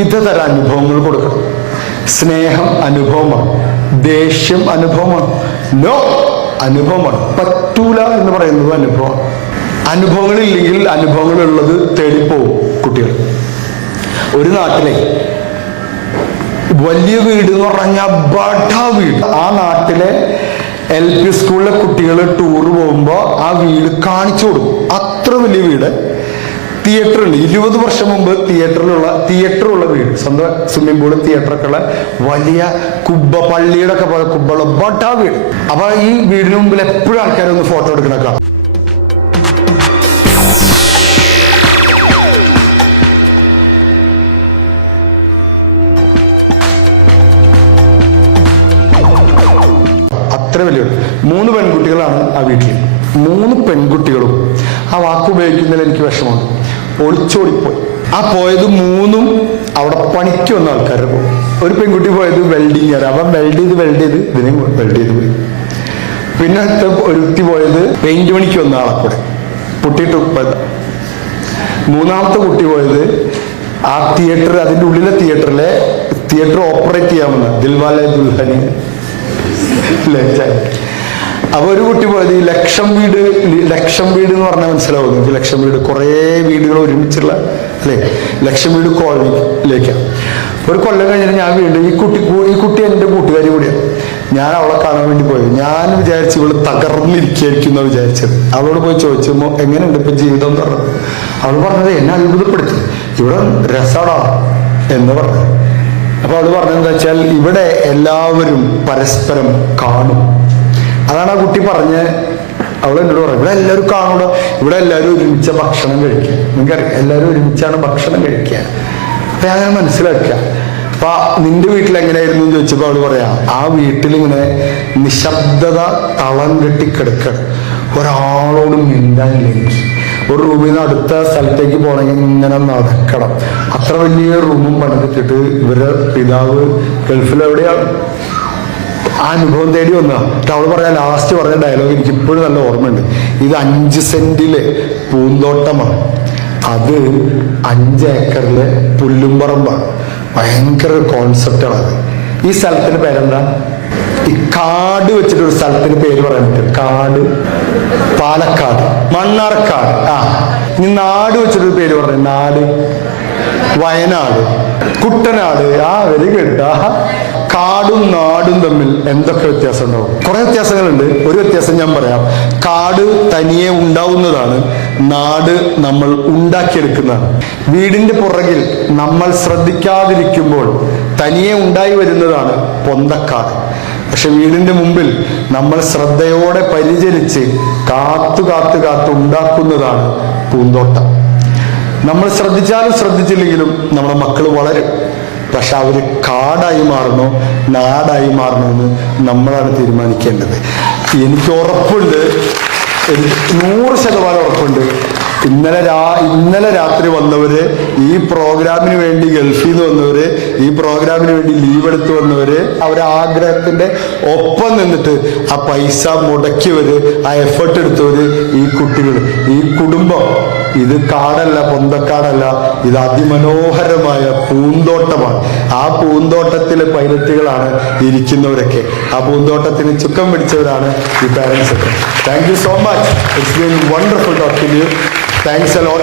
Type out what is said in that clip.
വിവിധ തരം അനുഭവങ്ങൾ കൊടുക്കണം. സ്നേഹം അനുഭവമാണ്. ദേഷ്യം അനുഭവമാണ്. നോ അനുഭവമാണ്. പറ്റൂല എന്ന് പറയുന്നത് അനുഭവമാണ്. അനുഭവങ്ങളില്ലെങ്കിൽ അനുഭവങ്ങളുള്ളത് തേടിപ്പോവും കുട്ടികൾ. ഒരു നാട്ടിലെ വലിയ വീട് എന്ന് പറഞ്ഞാൽ ബഡ വീട്. ആ നാട്ടിലെ എൽ പി സ്കൂളിലെ കുട്ടികൾ ടൂർ പോകുമ്പോൾ ആ വീട് കാണിച്ചു കൊടുക്കും. അത്ര വലിയ വീട്. തിയേറ്റർ ഉണ്ട് ഇരുപത് വർഷം മുമ്പ് തിയേറ്ററിലുള്ള തിയേറ്ററുള്ള വീട്. സ്വന്തം സ്വിമ്മിംഗ് പൂൾ തിയേറ്ററൊക്കെ ഉള്ള വലിയ കുബ്ബ പള്ളിയുടെ ഒക്കെ പോലെ കുബ്ബുള്ള ബട്ട വീട്. അപ്പൊ ഈ വീടിന് മുമ്പിൽ എപ്പോഴും ആൾക്കാരൊന്ന് ഫോട്ടോ എടുക്കണ കാണാം അത്ര വലിയ മൂന്ന് പെൺകുട്ടികളാണ് ആ വീട്ടിൽ മൂന്ന് പെൺകുട്ടികളും ആ വാക്ക് ഉപയോഗിക്കുന്നതിൽ എനിക്ക് വിഷമമാണ് ഒളിച്ചോടിപ്പോയി ആ പോയത് മൂന്നും അവിടെ പണിക്ക് വന്ന ആൾക്കാരെ പോകും ഒരു പെൺകുട്ടി പോയത് വെൽഡിങ് ആണ് അവൻ വെൽഡ് ചെയ്ത് വെൽഡ് ചെയ്ത് ഇതിനെയും വെൽഡ് ചെയ്ത് പോയി. പിന്നെ അടുത്ത വ്യക്തി പോയത് പെയിന്റ് പണിക്ക് വന്ന ആളെ കൂടെ. പൊട്ടിയിട്ട് പോയത്. മൂന്നാമത്തെ കുട്ടി പോയത് ആ തിയേറ്റർ അതിന്റെ ഉള്ളിലെ തിയേറ്ററിലെ തിയേറ്റർ ഓപ്പറേറ്റ് ചെയ്യാമെന്ന് ദിൽവാലെ ദുൽഹനി. ലജ്ജായി അപ്പൊ ഒരു കുട്ടി പോയത് ഈ ലക്ഷം വീട് ലക്ഷം വീട് എന്ന് പറഞ്ഞാൽ മനസ്സിലാവും നിങ്ങൾക്ക് ലക്ഷം വീട് കുറേ വീടുകൾ ഒരുമിച്ചുള്ള അല്ലേ? ലക്ഷം വീട് കോളനിയിലേക്കാണ് ഒരു കൊല്ലം കഴിഞ്ഞിട്ട് ഞാൻ വീണ്ടും ഈ കുട്ടി ഈ കുട്ടി എന്റെ കൂട്ടുകാരി കൂടിയാണ് ഞാൻ അവളെ കാണാൻ വേണ്ടി പോയി. ഞാൻ വിചാരിച്ചു ഇവൾ തകർന്നിരിക്കുകയായിരിക്കും എന്ന് വിചാരിച്ചത്. അവളോട് പോയി ചോദിച്ചപ്പോ എങ്ങനെയുണ്ട് ഇപ്പൊ ജീവിതം? എന്ന് പറഞ്ഞു. അവൾ പറഞ്ഞത് എന്നെ അത്ഭുതപ്പെടുത്തി. ഇവിടെ രസാടാ എന്ന് പറഞ്ഞു. അപ്പൊ അവൾ പറഞ്ഞെന്താ വെച്ചാൽ ഇവിടെ എല്ലാവരും പരസ്പരം കാണും. അതാണ് ആ കുട്ടി പറഞ്ഞ്. അവൾ എന്നോട് പറഞ്ഞു ഇവിടെ എല്ലാവരും കാണൂട ഇവിടെ എല്ലാവരും ഒരുമിച്ച ഭക്ഷണം കഴിക്കുക. നിങ്ങൾക്കറിയാം എല്ലാവരും ഒരുമിച്ചാണ് ഭക്ഷണം കഴിക്കുക. അപ്പൊ ഞാൻ മനസ്സിലാക്കുക. അപ്പൊ നിന്റെ വീട്ടിൽ എങ്ങനെയായിരുന്നു എന്ന് ചോദിച്ചപ്പോ അവൾ പറയാ ആ വീട്ടിൽ ഇങ്ങനെ നിശബ്ദത തളം കെട്ടി കിടക്കണം. ഒരാളോടും മിണ്ടാനില്ലെങ്കിൽ ഒരു റൂമിൽ നിന്ന് അടുത്ത സ്ഥലത്തേക്ക് പോകണമെങ്കിൽ ഇങ്ങനെ നടക്കണം. അത്ര വലിയ റൂമും പണിതിട്ടിട്ട് ഇവരുടെ പിതാവ് ഗൾഫിൽ എവിടെയാണ് ആ അനുഭവം തേടി വന്ന. അവൾ പറഞ്ഞ ലാസ്റ്റ് പറഞ്ഞ ഡയലോഗ് എനിക്ക് ഇപ്പോഴും നല്ല ഓർമ്മയുണ്ട്. ഇത് അഞ്ച് സെന്റിൽ പൂന്തോട്ടമാണ് അത് അഞ്ച് ഏക്കറിലെ പുല്ലുംപറമ്പാണ് ഭയങ്കര കോൺസെപ്റ്റാണ് അത്. ഈ സ്ഥലത്തിന് പേരെന്താ? ഈ കാട് വെച്ചിട്ട് ഒരു സ്ഥലത്തിന് പേര് പറയാൻ പറ്റും. കാട്. പാലക്കാട്. മണ്ണാർക്കാട്. ആ. ഇനി നാട് വെച്ചിട്ടൊരു പേര് പറഞ്ഞു. നാട്. വയനാട്. കുട്ടനാട്. ആ വെരി ഗുഡ് കാടും നാടും തമ്മിൽ എന്തൊക്കെ വ്യത്യാസം ഉണ്ടാവും കുറെ വ്യത്യാസങ്ങളുണ്ട്. ഒരു വ്യത്യാസം ഞാൻ പറയാം. കാട് തനിയെ ഉണ്ടാവുന്നതാണ് നാട് നമ്മൾ ഉണ്ടാക്കിയെടുക്കുന്നതാണ്. വീടിന്റെ പുറകിൽ നമ്മൾ ശ്രദ്ധിക്കാതിരിക്കുമ്പോൾ തനിയെ ഉണ്ടായി വരുന്നതാണ് പൊന്തക്കാട്. പക്ഷെ വീടിന്റെ മുമ്പിൽ നമ്മൾ ശ്രദ്ധയോടെ പരിചരിച്ച് കാത്തു കാത്തു കാത്തു ഉണ്ടാക്കുന്നതാണ് പൂന്തോട്ടം. നമ്മൾ ശ്രദ്ധിച്ചാലും ശ്രദ്ധിച്ചില്ലെങ്കിലും നമ്മുടെ മക്കൾ വളരും. പക്ഷെ അവർ കാടായി മാറണോ? നാടായി മാറണോ എന്ന് നമ്മളാണ് തീരുമാനിക്കേണ്ടത്. എനിക്ക് ഉറപ്പുണ്ട്. നൂറ് ശതമാനം ഉറപ്പുണ്ട്. ഇന്നലെ രാ ഇന്നലെ രാത്രി വന്നവര് ഈ പ്രോഗ്രാമിന് വേണ്ടി ഗൾഫിൽ നിന്ന് വന്നവര് ഈ പ്രോഗ്രാമിന് വേണ്ടി ലീവ് എടുത്ത് വന്നവര് അവരെ ആഗ്രഹത്തിന്റെ ഒപ്പം നിന്നിട്ട് ആ പൈസ മുടക്കിയവര് ആ എഫേർട്ട് എടുത്തവര് ഈ കുട്ടികൾ ഈ കുടുംബം ഇത് കാടല്ല പൊന്തക്കാടല്ല ഇത് അതിമനോഹരമായ പൂന്തോട്ടമാണ്. ആ പൂന്തോട്ടത്തിലെ പൈലറ്റുകളാണ് ഇരിക്കുന്നവരൊക്കെ. ആ പൂന്തോട്ടത്തിന് ചുക്കം പിടിച്ചവരാണ് ഈ പാരൻസ് ഒക്കെ. Thank you so much it's been wonderful talking you Thanks a lot.